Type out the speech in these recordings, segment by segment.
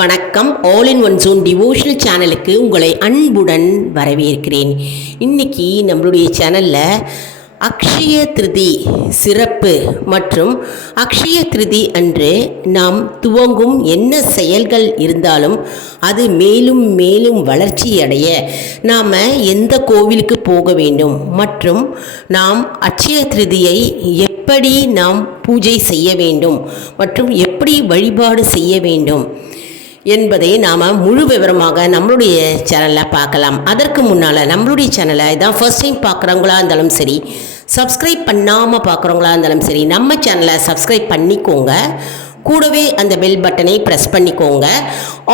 வணக்கம். All in one zone devotional சேனலுக்கு உங்களை அன்புடன் வரவேற்கிறேன். இன்னைக்கு நம்மளுடைய சேனலில் அக்ஷய திருதி சிறப்பு மற்றும் அக்ஷய திருதி அன்று நாம் துவங்கும் என்ன செயல்கள் இருந்தாலும் அது மேலும் மேலும் வளர்ச்சி அடைய நாம் எந்த கோவிலுக்கு போக வேண்டும் மற்றும் நாம் அக்ஷய திருதியை எப்படி நாம் பூஜை செய்ய வேண்டும் மற்றும் எப்படி வழிபாடு செய்ய வேண்டும் என்பதை நாம் முழு விவரமாக நம்மளுடைய சேனலில் பார்க்கலாம். அதற்கு முன்னால் நம்மளுடைய சேனலை இதான் ஃபர்ஸ்ட் டைம் பார்க்குறவங்களா இருந்தாலும் சரி சப்ஸ்கிரைப் பண்ணாமல் பார்க்குறவங்களா இருந்தாலும் சரி நம்ம சேனலை சப்ஸ்கிரைப் பண்ணிக்கோங்க. கூடவே அந்த பெல் பட்டனை ப்ரெஸ் பண்ணிக்கோங்க.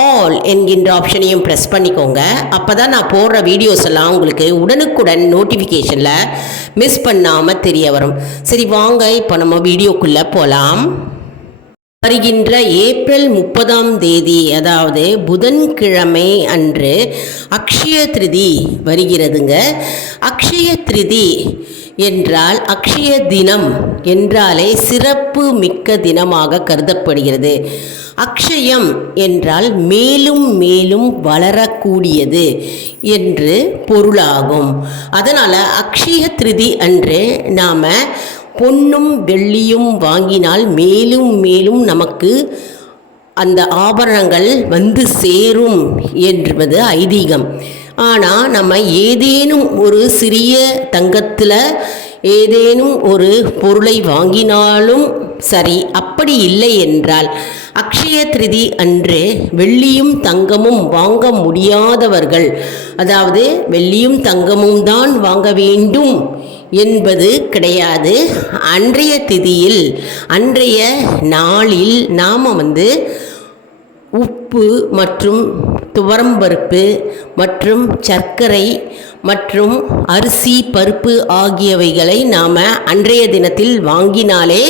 ஆல் என்கின்ற ஆப்ஷனையும் ப்ரெஸ் பண்ணிக்கோங்க. அப்போ தான் நான் போடுற வீடியோஸ் எல்லாம் உங்களுக்கு உடனுக்குடன் நோட்டிஃபிகேஷனில் மிஸ் பண்ணாமல் தெரிய வரும். சரி வாங்க இப்போ நம்ம வீடியோக்குள்ளே போகலாம் வருகின்ற ஏப்ரல் முப்பதாம் தேதி அதாவது புதன்கிழமை அன்று அக்ஷய திருதி வருகிறதுங்க. அக்ஷய திருதி என்றால் அக்ஷய தினம் என்றாலே சிறப்பு மிக்க தினமாக கருதப்படுகிறது. அக்ஷயம் என்றால் மேலும் மேலும் வளரக்கூடியது என்று பொருளாகும். அதனால் அக்ஷய திருதி அன்று நாம் பொன்னும் வெள்ளியும் வாங்கினால் மேலும் மேலும் நமக்கு அந்த ஆபரணங்கள் வந்து சேரும் என்பது ஐதீகம். ஆனால் நம்ம ஏதேனும் ஒரு சிறிய தங்கத்தில் ஏதேனும் ஒரு பொருளை வாங்கினாலும் சரி அப்படி இல்லை என்றால் அக்ஷய திருதி அன்று வெள்ளியும் தங்கமும் வாங்க முடியாதவர்கள் அதாவது வெள்ளியும் தங்கமும் தான் வாங்க வேண்டும் என்பது கிடையாது. அன்றைய திதியில் அன்றைய நாளில் நாம் வந்து உப்பு மற்றும் துவரம்பருப்பு மற்றும் சர்க்கரை மற்றும் அரிசி பருப்பு ஆகியவைகளை நாம் அன்றைய தினத்தில் வாங்கினாலே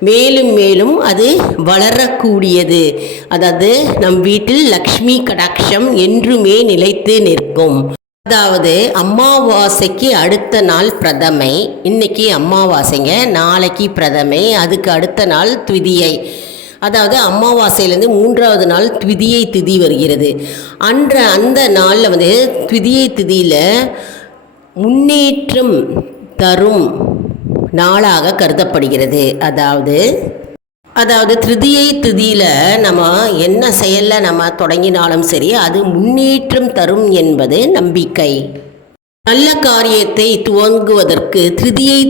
மேலும் மேலும் அது வளரக்கூடியது. அதாவது நம் வீட்டில் லக்ஷ்மி கடாட்சம் என்றுமே நிலைத்து நிற்கும். அதாவது அமாவாசைக்கு அடுத்த நாள் பிரதமை. இன்னைக்கு அமாவாசைங்க நாளைக்கு பிரதமை. அதுக்கு அடுத்த நாள் துவிதியை அதாவது அமாவாசையிலேருந்து மூன்றாவது நாள் துவிதியை திதி வருகிறது. அன்ற அந்த நாளில் வந்து துவிதியை திதியில் முன்னேற்றம் தரும் நாளாக கருதப்படுகிறது. அதாவது அதாவது திருதியை திதியில் நம்ம என்ன செயலில் நம்ம தொடங்கினாலும் சரி அது முன்னேற்றம் தரும் என்பது நம்பிக்கை. நல்ல காரியத்தை துவங்குவதற்கு திருதியை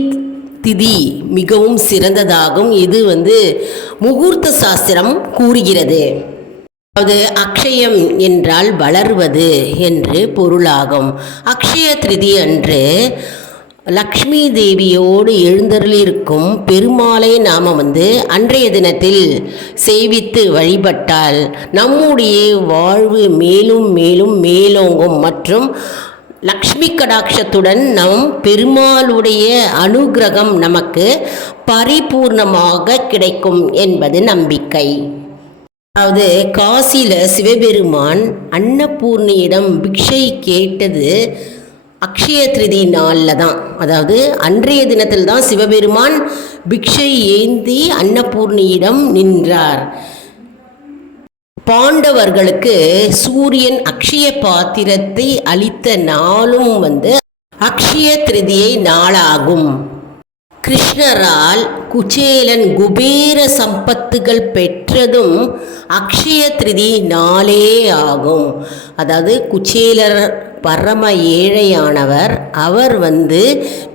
திதி மிகவும் சிறந்ததாகும். இது வந்து முகூர்த்த சாஸ்திரம் கூறுகிறது. அதாவது அக்ஷயம் என்றால் வளர்வது என்று பொருளாகும். அக்ஷய திருதி அன்று லக்ஷ்மி தேவியோடு எழுந்தருளிருக்கும் பெருமாளை நாம் வந்து அன்றைய தினத்தில் சேவித்து வழிபட்டால் நம்முடைய வாழ்வு மேலும் மேலும் மேலோங்கும் மற்றும் லக்ஷ்மி கடாட்சத்துடன் நம் பெருமாளுடைய அனுகிரகம் நமக்கு பரிபூர்ணமாக கிடைக்கும் என்பது நம்பிக்கை. அதாவது காசியில் சிவபெருமான் அன்னபூர்ணியிடம் பிக்ஷை கேட்டது அக்ஷய திருதி நாளில் தான் அதாவது அன்றைய தினத்தில் தான் சிவபெருமான் பிக்ஷை ஏந்தி அன்னபூர்ணியிடம் நின்றார். பாண்டவர்களுக்கு சூரியன் அக்ஷய பாத்திரத்தை அளித்த நாளும் வந்து அக்ஷய திருதியை நாளாகும். கிருஷ்ணரால் குச்சேலன் குபேர சம்பத்துகள் பெற்றதும் அக்ஷய திருதி நாளே ஆகும். அதாவது குச்சேலர் பரம ஏழையானவர். அவர் வந்து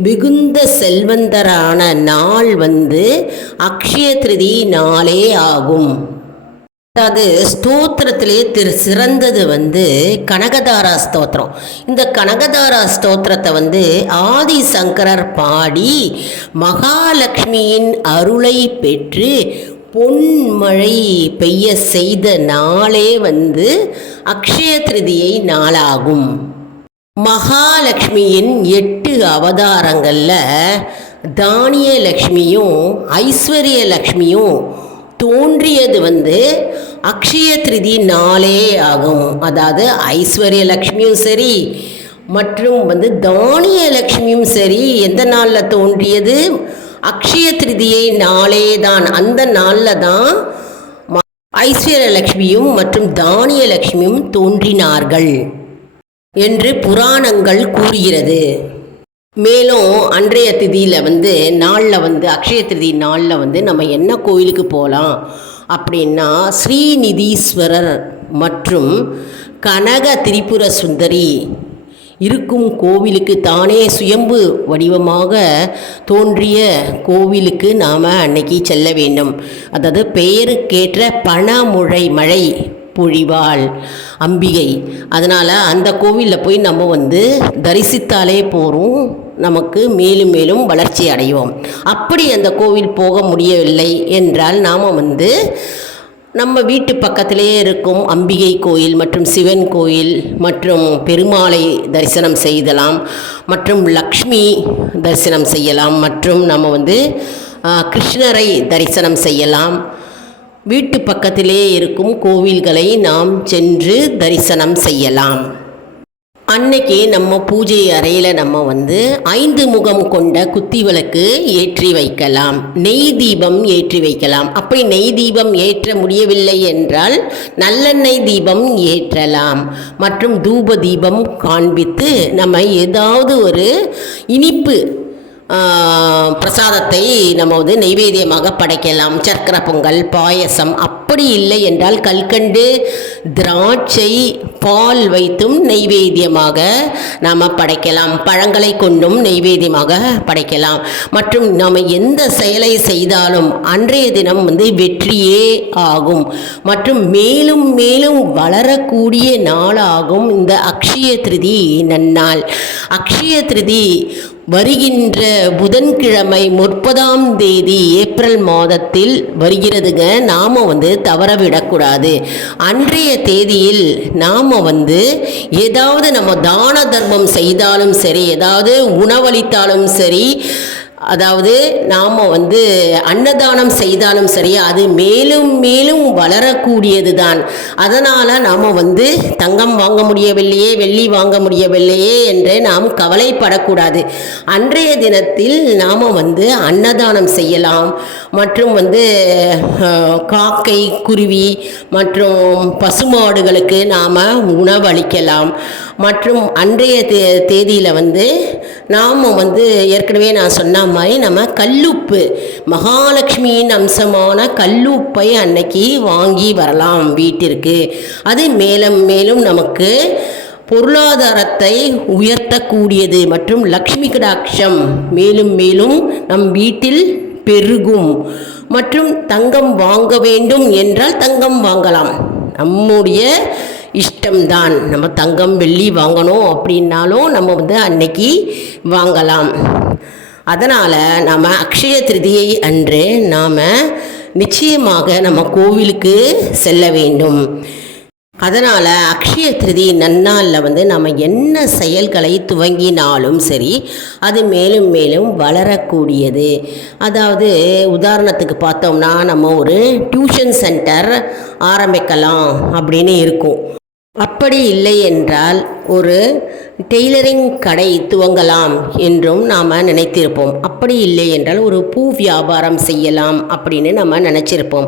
மிகுந்த செல்வந்தரான நாள் வந்து அக்ஷய திருதி நாளே ஆகும். அதாவது ஸ்தோத்திரத்திலே திரு சிறந்தது வந்து கனகதாரா ஸ்தோத்திரம். இந்த கனகதாரா ஸ்தோத்திரத்தை வந்து ஆதி சங்கரர் பாடி மகாலட்சுமியின் அருளை பெற்று பொன்மழை பெய்ய செய்த நாளே வந்து அக்ஷய திருதியை நாளாகும். மகாலட்சுமியின் எட்டு அவதாரங்களில் தானிய லக்ஷ்மியும் ஐஸ்வர்ய லக்ஷ்மியும் தோன்றியது வந்து அக்ஷய திருதி நாளே ஆகும். அதாவது ஐஸ்வர்ய லக்ஷ்மியும் சரி மற்றும் வந்து தானிய லக்ஷ்மியும் சரி எந்த நாளில் தோன்றியது? அக்ஷய திருதியை நாளே தான் அந்த நாளில் தான் ஐஸ்வர்யலட்சுமியும் மற்றும் தானியலட்சுமியும் தோன்றினார்கள் என்று புராணங்கள் கூறுகிறது. மேலும் அன்றைய திதியில் வந்து நாளில் வந்து அக்ஷய திதி நாளில் வந்து நம்ம என்ன கோயிலுக்கு போகலாம் அப்படின்னா ஸ்ரீநிதீஸ்வரர் மற்றும் கனக திரிபுர சுந்தரி இருக்கும் கோவிலுக்கு தானே சுயம்பு வடிவமாக தோன்றிய கோவிலுக்கு நாம் அன்னைக்கு செல்ல வேண்டும். அதாவது பெயருக்கேற்ற பணமுழை மழை பொழிவாள் அம்பிகை. அதனால் அந்த கோவிலில் போய் நம்ம வந்து தரிசித்தாலே போகிறோம் நமக்கு மேலும் மேலும் வளர்ச்சி அடைவோம். அப்படி அந்த கோவில் போக முடியவில்லை என்றால் நாம் வந்து நம்ம வீட்டு பக்கத்திலேயே இருக்கும் அம்பிகை கோயில் மற்றும் சிவன் கோயில் மற்றும் பெருமாளை தரிசனம் செய்தலாம் மற்றும் லக்ஷ்மி தரிசனம் செய்யலாம் மற்றும் நம்ம வந்து கிருஷ்ணரை தரிசனம் செய்யலாம். வீட்டு பக்கத்திலே இருக்கும் கோவில்களை நாம் சென்று தரிசனம் செய்யலாம். அன்னைக்கு நம்ம பூஜை அறையில் நம்ம வந்து ஐந்து முகம் கொண்ட குத்தி விளக்கு ஏற்றி வைக்கலாம். நெய் தீபம் ஏற்றி வைக்கலாம். அப்படி நெய் தீபம் ஏற்ற முடியவில்லை என்றால் நல்லெண்ணெய் தீபம் ஏற்றலாம். மற்றும் தூப தீபம் காண்பித்து நம்ம ஏதாவது ஒரு இனிப்பு பிரசாதத்தை நம்ம வந்து நைவேத்தியமாக படைக்கலாம். சர்க்கரை பொங்கல் பாயசம் அப் அப்படி இல்லை என்றால் கல்கண்டு திராட்சை பால் வைத்தும் நெய்வேத்தியமாக நாம் படைக்கலாம் பழங்களை கொண்டும் நெய்வேத்தியமாக படைக்கலாம். மற்றும் நாம் எந்த செயலை செய்தாலும் அன்றைய தினம் வந்து வெற்றியே ஆகும். மற்றும் மேலும் மேலும் வளரக்கூடிய நாளாகும் இந்த அக்ஷய திருதி நன்னாள். அக்ஷய திருதி வருகின்ற புதன்கிழமை முப்பதாம் தேதி ஏப்ரல் மாதத்தில் வருகிறதுங்க. நாம் வந்து தவற விடக்கூடாது. அன்றைய தேதியில் நாம் வந்து ஏதாவது நம்ம தான தர்மம் செய்தாலும் சரி ஏதாவது உணவளித்தாலும் சரி அதாவது நாம் வந்து அன்னதானம் செய்தாலும் சரி அது மேலும் மேலும் வளரக்கூடியது தான் அதனால் நாம் வந்து தங்கம் வாங்க முடியவில்லையே வெள்ளி வாங்க முடியவில்லையே என்று நாம் கவலைப்படக்கூடாது. அன்றைய தினத்தில் நாம் வந்து அன்னதானம் செய்யலாம். மற்றும் வந்து காக்கை குருவி மற்றும் பசுமாடுகளுக்கு நாம் உணவளிக்கலாம். மற்றும் அன்றைய தே தேதியில் வந்து நாம் வந்து ஏற்கனவே நான் சொன்ன மாதிரி நம்ம கல்லுப்பு மகாலட்சுமியின் அம்சமான கல்லுப்பை அன்னைக்கு வாங்கி வரலாம் வீட்டிற்கு. அது மேலும் மேலும் நமக்கு பொருளாதாரத்தை உயர்த்தக்கூடியது மற்றும் லக்ஷ்மி கடாட்சம் மேலும் மேலும் நம் வீட்டில் பெருகும். மற்றும் தங்கம் வாங்க வேண்டும் என்றால் தங்கம் வாங்கலாம். நம்முடைய இஷ்டம்தான். நம்ம தங்கம் வெள்ளி வாங்கணும் அப்படின்னாலும் நம்ம வந்து அன்னைக்கு வாங்கலாம். அதனால் நாம் அக்ஷய திருதியை அன்று நாம் நிச்சயமாக நம்ம கோவிலுக்கு செல்ல வேண்டும். அதனால் அக்ஷய திருதி நன்னாளில் வந்து நம்ம என்ன செயல்களை துவங்கினாலும் சரி அது மேலும் மேலும் வளரக்கூடியது. அதாவது உதாரணத்துக்கு பார்த்தோம்னா நம்ம ஒரு டியூஷன் சென்டர் ஆரம்பிக்கலாம் அப்படின்னு இருக்கும். அப்படி இல்லை என்றால் ஒரு டெய்லரிங் கடை துவங்கலாம் என்றும் நாம் நினைத்திருப்போம். அப்படி இல்லை என்றால் ஒரு பூ வியாபாரம் செய்யலாம் அப்படின்னு நம்ம நினச்சிருப்போம்.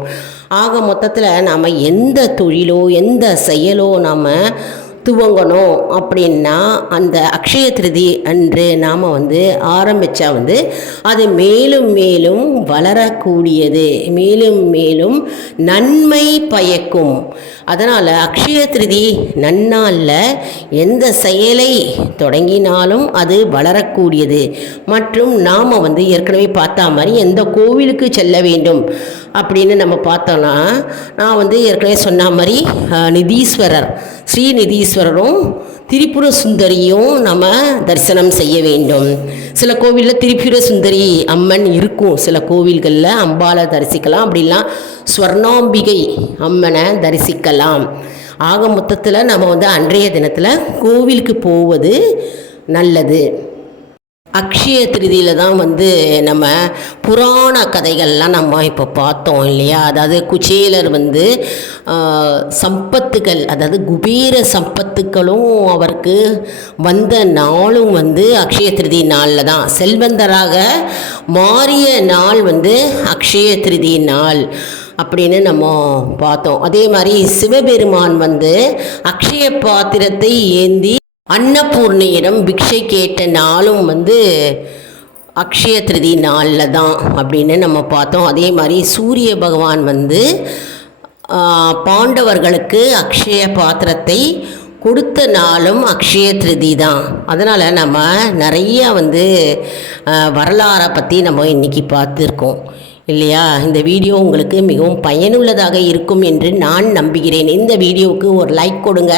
ஆக மொத்தத்தில் நாம் எந்த தொழிலோ எந்த செயலோ நாம் துவங்கணும் அப்படின்னா அந்த அக்ஷய திருதி அன்று நாம் வந்து ஆரம்பித்தா வந்து அது மேலும் மேலும் வளரக்கூடியது. மேலும் மேலும் நன்மை பயக்கும். அதனால் அக்ஷய திருதி நன்னாளில் எந்த செயலை தொடங்கினாலும் அது வளரக்கூடியது. மற்றும் நாம் வந்து ஏற்கனவே பார்த்தா மாதிரி எந்த கோவிலுக்கு செல்ல வேண்டும்? அப்படின்னு நம்ம பார்த்தோன்னா நான் வந்து ஏற்கனவே சொன்ன மாதிரி நிதீஸ்வரர் ஸ்ரீ நிதீஸ்வரரும் திரிபுர சுந்தரியும் நம்ம தரிசனம் செய்ய வேண்டும். சில கோவிலில் திரிபுர சுந்தரி அம்மன் இருக்கும். சில கோவில்களில் அம்பாலை தரிசிக்கலாம். அப்படிலாம் ஸ்வர்ணாம்பிகை அம்மனை தரிசிக்கலாம். ஆக மொத்தத்தில் நம்ம வந்து அன்றைய தினத்தில் கோவிலுக்கு போவது நல்லது. அக்ஷய திருதியில் தான் வந்து நம்ம புராண கதைகள்லாம் நம்ம இப்போ பார்த்தோம் இல்லையா? அதாவது குச்சேலர் வந்து சம்பத்துகள் அதாவது குபீர சம்பத்துக்களும் அவருக்கு வந்த நாளும் வந்து அக்ஷய திருதி நாளில் தான். செல்வந்தராக மாறிய நாள் வந்து அக்ஷய திருதி நாள் அப்படின்னு நம்ம பார்த்தோம். அதே மாதிரி சிவபெருமான் வந்து அக்ஷய பாத்திரத்தை ஏந்தி அன்னபூர்ணியிடம் பிக்ஷை கேட்ட நாளும் வந்து அக்ஷய திருதி நாளில் தான் அப்படின்னு நம்ம பார்த்தோம். அதே மாதிரி சூரிய பகவான் வந்து பாண்டவர்களுக்கு அக்ஷய பாத்திரத்தை கொடுத்த நாளும் அக்ஷய திருதி தான் அதனால் நம்ம நிறைய வந்து வரலாறை பற்றி நம்ம இன்றைக்கி பார்த்துருக்கோம். இல்லையா? இந்த வீடியோ உங்களுக்கு மிகவும் பயனுள்ளதாக இருக்கும் என்று நான் நம்புகிறேன். இந்த வீடியோவுக்கு ஒரு லைக் கொடுங்க.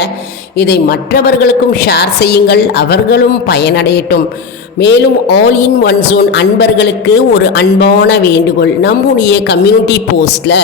இதை மற்றவர்களுக்கும் ஷேர் செய்யுங்கள். அவர்களும் பயனடையட்டும். மேலும் ஆல் இன் ஒன் ஜோன் அன்பர்களுக்கு ஒரு அன்பான வேண்டுகோள். நம்முடைய கம்யூனிட்டி போஸ்டில்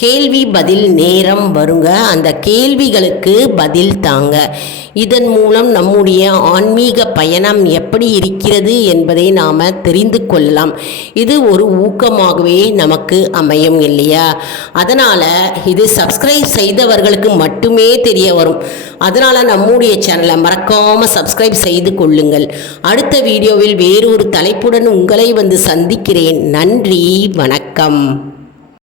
கேள்வி பதில் நேரம் வருங்க. அந்த கேள்விகளுக்கு பதில் தாங்க. இதன் மூலம் நம்முடைய ஆன்மீக பயணம் எப்படி இருக்கிறது என்பதை நாம் தெரிந்து கொள்ளலாம். இது ஒரு ஊக்கமாகவே நமக்கு அமையும் இல்லையா? அதனால் இது சப்ஸ்கிரைப் செய்தவர்களுக்கு மட்டுமே தெரிய வரும். அதனால் நம்முடைய சேனலை மறக்காமல் சப்ஸ்கிரைப் செய்து கொள்ளுங்கள். அடுத்த வீடியோவில் வேறொரு தலைப்புடன் உங்களை வந்து சந்திக்கிறேன். நன்றி வணக்கம்.